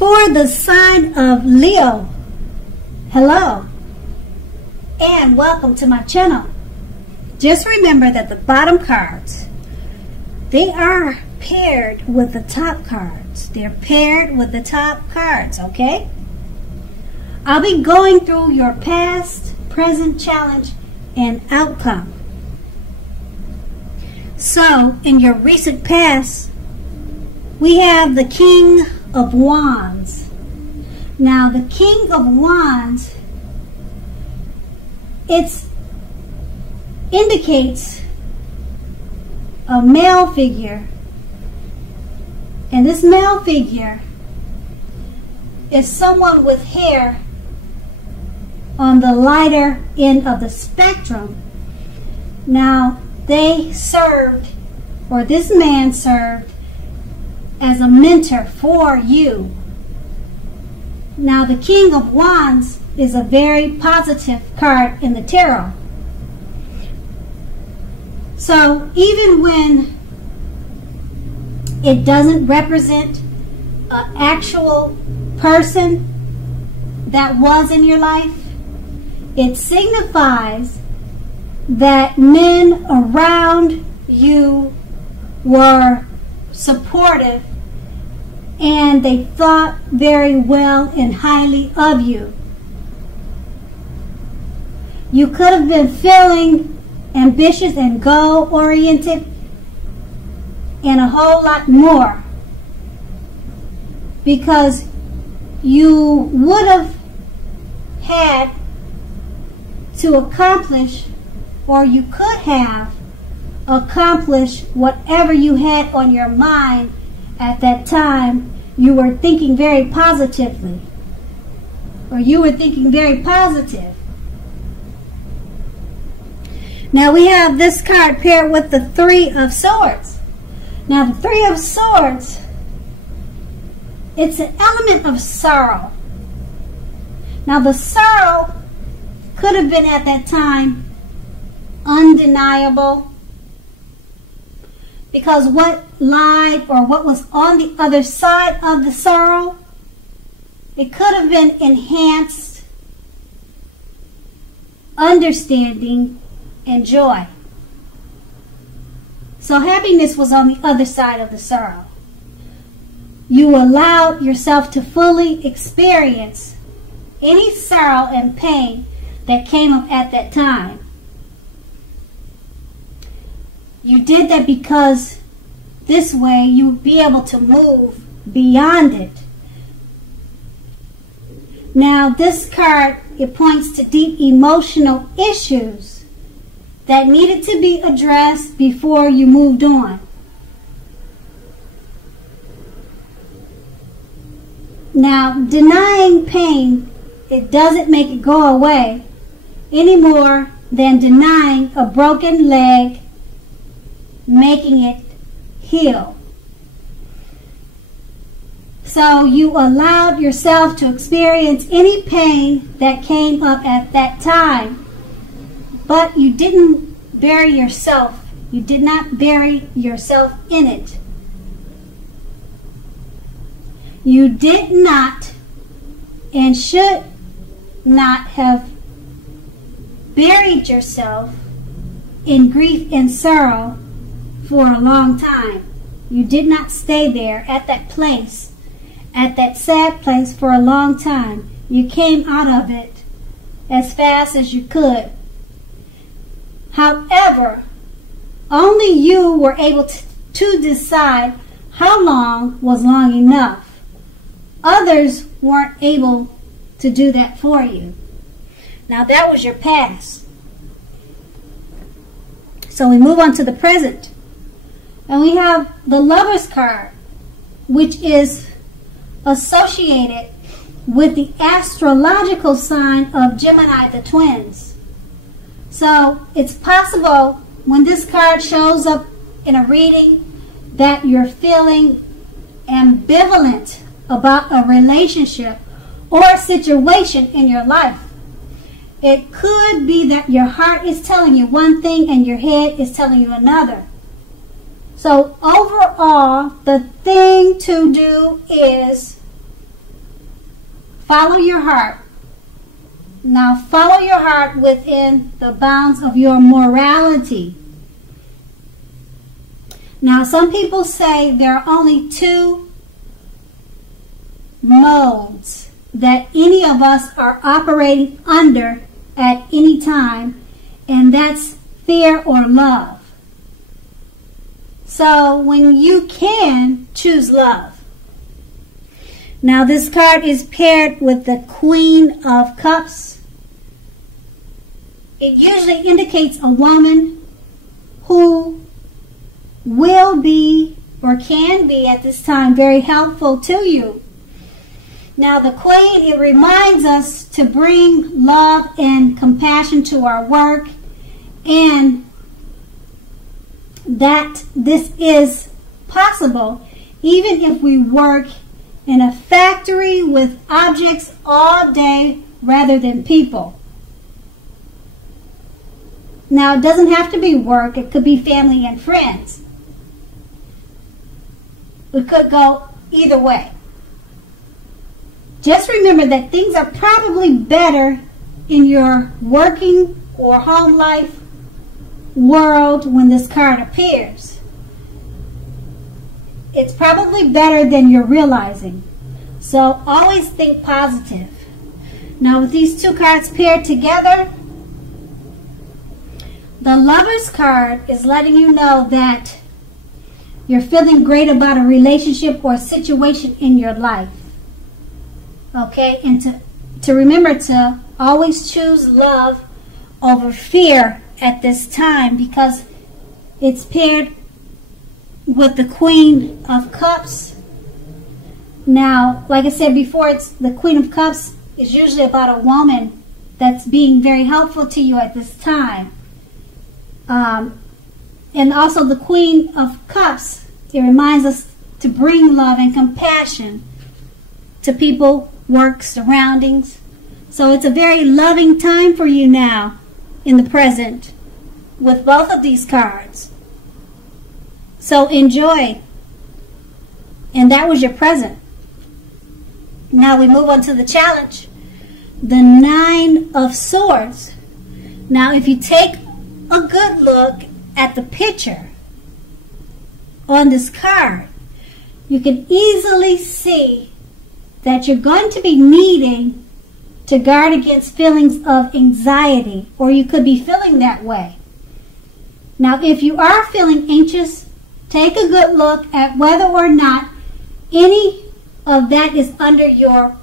For the sign of Leo, hello, and welcome to my channel. Just remember that the bottom cards, they are paired with the top cards. They're paired with the top cards, okay? I'll be going through your past, present challenge, and outcome. So, in your recent past, we have the King of Wands. Now, the King of Wands, it indicates a male figure. And this male figure is someone with hair on the lighter end of the spectrum. Now, they served, or this man served, as a mentor for you. Now, the King of Wands is a very positive card in the tarot. So, even when it doesn't represent an actual person that was in your life, it signifies that men around you were supportive and they thought very well and highly of you. You could have been feeling ambitious and goal-oriented and a whole lot more, because you would have had to accomplish, or you could have accomplished whatever you had on your mind at that time. You were thinking very positively, or you were thinking very positive. Now we have this card paired with the Three of Swords. Now the Three of Swords, it's an element of sorrow. Now the sorrow could have been at that time undeniable, because what lied or what was on the other side of the sorrow, it could have been enhanced understanding and joy. So happiness was on the other side of the sorrow. You allowed yourself to fully experience any sorrow and pain that came up at that time. You did that because this way you would be able to move beyond it. Now this card, it points to deep emotional issues that needed to be addressed before you moved on. Now, denying pain, it doesn't make it go away any more than denying a broken leg, making it heal. So you allowed yourself to experience any pain that came up at that time, but you didn't bury yourself. You did not bury yourself in it. You did not and should not have buried yourself in grief and sorrow for a long time. You did not stay there at that place, at that sad place for a long time. You came out of it as fast as you could. However, only you were able to decide how long was long enough. Others weren't able to do that for you. Now that was your past. So we move on to the present. And we have the Lover's card, which is associated with the astrological sign of Gemini, the twins. So it's possible when this card shows up in a reading that you're feeling ambivalent about a relationship or a situation in your life. It could be that your heart is telling you one thing and your head is telling you another. So overall, the thing to do is follow your heart. Now follow your heart within the bounds of your morality. Now some people say there are only two modes that any of us are operating under at any time, and that's fear or love. So when you can, choose love. Now this card is paired with the Queen of Cups. It usually indicates a woman who will be or can be at this time very helpful to you. Now the Queen, it reminds us to bring love and compassion to our work, and that this is possible even if we work in a factory with objects all day rather than people. Now it doesn't have to be work, it could be family and friends. It could go either way. Just remember that things are probably better in your working or home life world when this card appears. It's probably better than you're realizing. So always think positive. Now with these two cards paired together, the Lover's card is letting you know that you're feeling great about a relationship or situation in your life. Okay, and to remember to always choose love over fear at this time, because it's paired with the Queen of Cups. Now, like I said before, it's the Queen of Cups is usually about a woman that's being very helpful to you at this time. And also the Queen of Cups, it reminds us to bring love and compassion to people, work, surroundings. So it's a very loving time for you now in the present with both of these cards. So enjoy. And that was your present. Now we move on to the challenge. The Nine of Swords. Now if you take a good look at the picture on this card, you can easily see that you're going to be needing to guard against feelings of anxiety, or you could be feeling that way. Now, if you are feeling anxious, take a good look at whether or not any of that is under your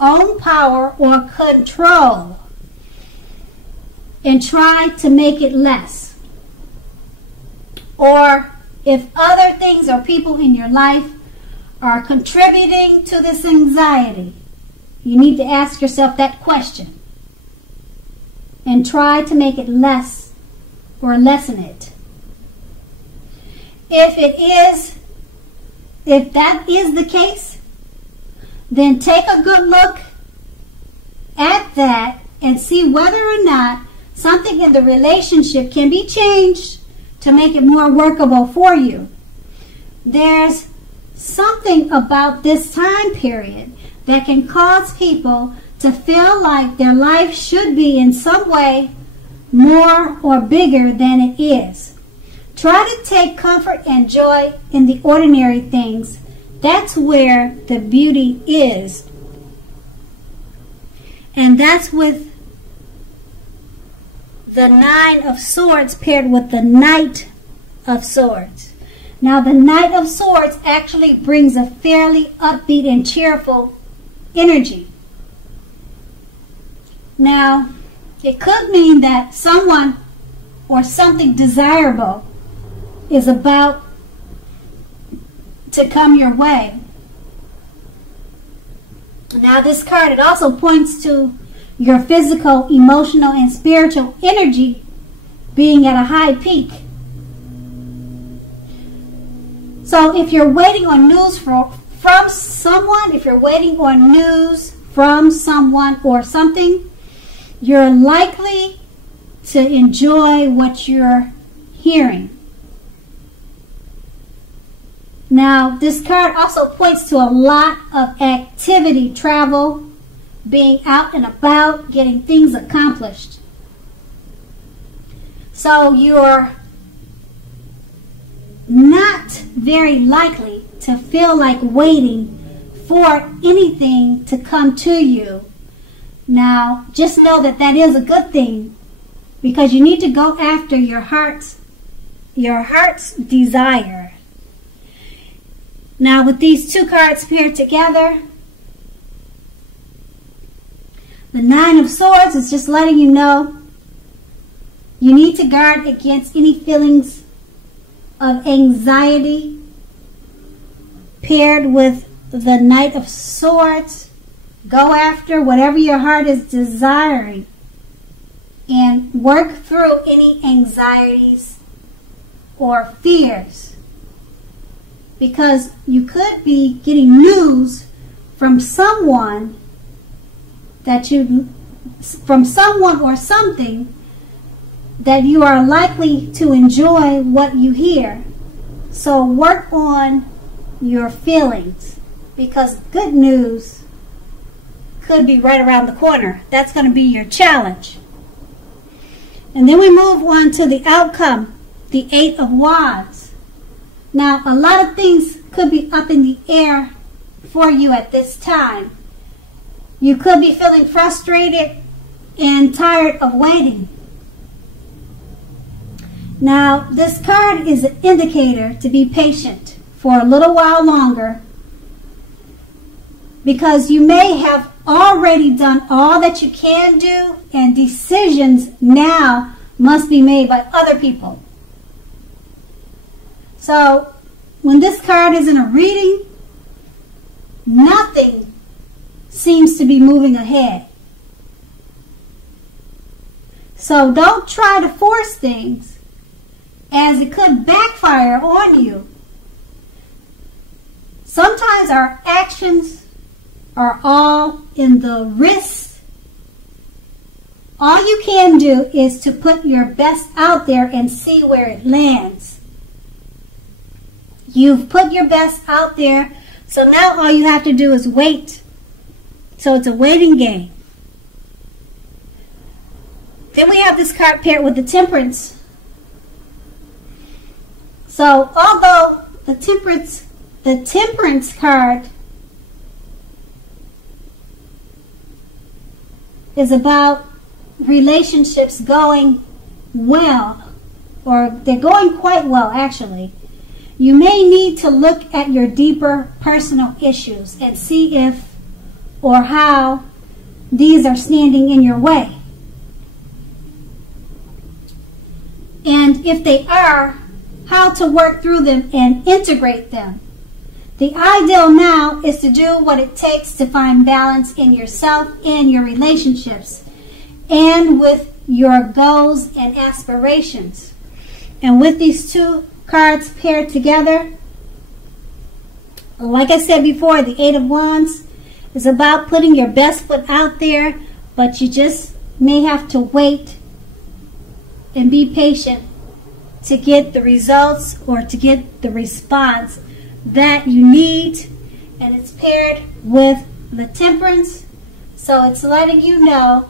own power or control, and try to make it less. Or if other things or people in your life are contributing to this anxiety, you need to ask yourself that question and try to make it less or lessen it. If that is the case, then take a good look at that and see whether or not something in the relationship can be changed to make it more workable for you. There's something about this time period that can cause people to feel like their life should be in some way more or bigger than it is. Try to take comfort and joy in the ordinary things. That's where the beauty is. And that's with the Nine of Swords paired with the Knight of Swords. Now the Knight of Swords actually brings a fairly upbeat and cheerful energy. Now, it could mean that someone or something desirable is about to come your way. Now this card, it also points to your physical, emotional, and spiritual energy being at a high peak. So if you're waiting on news from someone, if you're waiting on news from someone or something, you're likely to enjoy what you're hearing. Now, this card also points to a lot of activity, travel, being out and about, getting things accomplished. So you're not very likely to feel like waiting for anything to come to you. Now, just know that that is a good thing, because you need to go after your heart's desire. Now, with these two cards paired together, the Nine of Swords is just letting you know you need to guard against any feelings of anxiety paired with the Knight of Swords. Go after whatever your heart is desiring and work through any anxieties or fears, because you could be getting news from someone or something that you are likely to enjoy what you hear. So work on your feelings, because good news could be right around the corner. That's going to be your challenge. And then we move on to the outcome, the Eight of Wands. Now, a lot of things could be up in the air for you at this time. You could be feeling frustrated and tired of waiting. Now, this card is an indicator to be patient for a little while longer, because you may have already done all that you can do, and decisions now must be made by other people. So, when this card is in a reading, nothing seems to be moving ahead. So don't try to force things, as it could backfire on you. Sometimes our actions are all in the wrist. All you can do is to put your best out there and see where it lands. You've put your best out there, so now all you have to do is wait. So it's a waiting game. Then we have this card paired with the Temperance. So although the Temperance card is about relationships going well, or they're going quite well actually, you may need to look at your deeper personal issues and see if or how these are standing in your way. And if they are, how to work through them and integrate them. The ideal now is to do what it takes to find balance in yourself and your relationships, and with your goals and aspirations. And with these two cards paired together, like I said before, the Eight of Wands is about putting your best foot out there, but you just may have to wait and be patient to get the results or to get the response that you need. And it's paired with the Temperance, so it's letting you know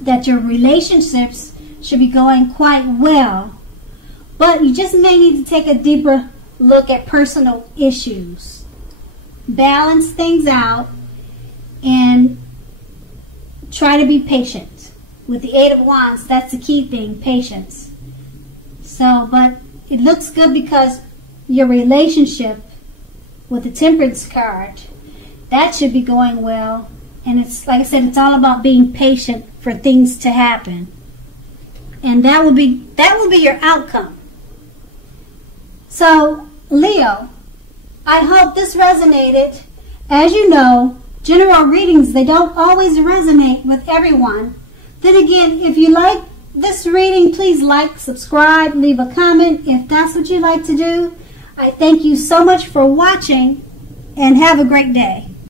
that your relationships should be going quite well, but you just may need to take a deeper look at personal issues, balance things out, and try to be patient. With the Eight of Wands, that's the key thing, patience. So, but it looks good because your relationship with the Temperance card, that should be going well. And it's, like I said, it's all about being patient for things to happen. And that will be your outcome. So, Leo, I hope this resonated. As you know, general readings, they don't always resonate with everyone. Then again, if you like this reading, please like, subscribe, leave a comment if that's what you like to do. I thank you so much for watching, and have a great day.